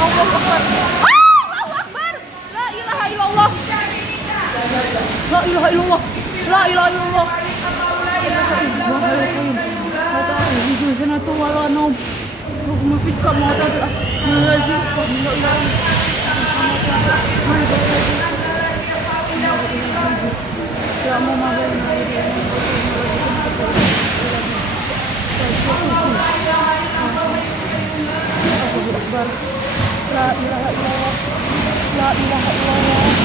Allahu Akbar. Allahu Akbar. La ilaha illallah. La ilaha illallah. La ilaha illallah. La ilaha illallah. La ilaha illallah. Allahu Akbar. La ilaha illallah. La ilaha illallah.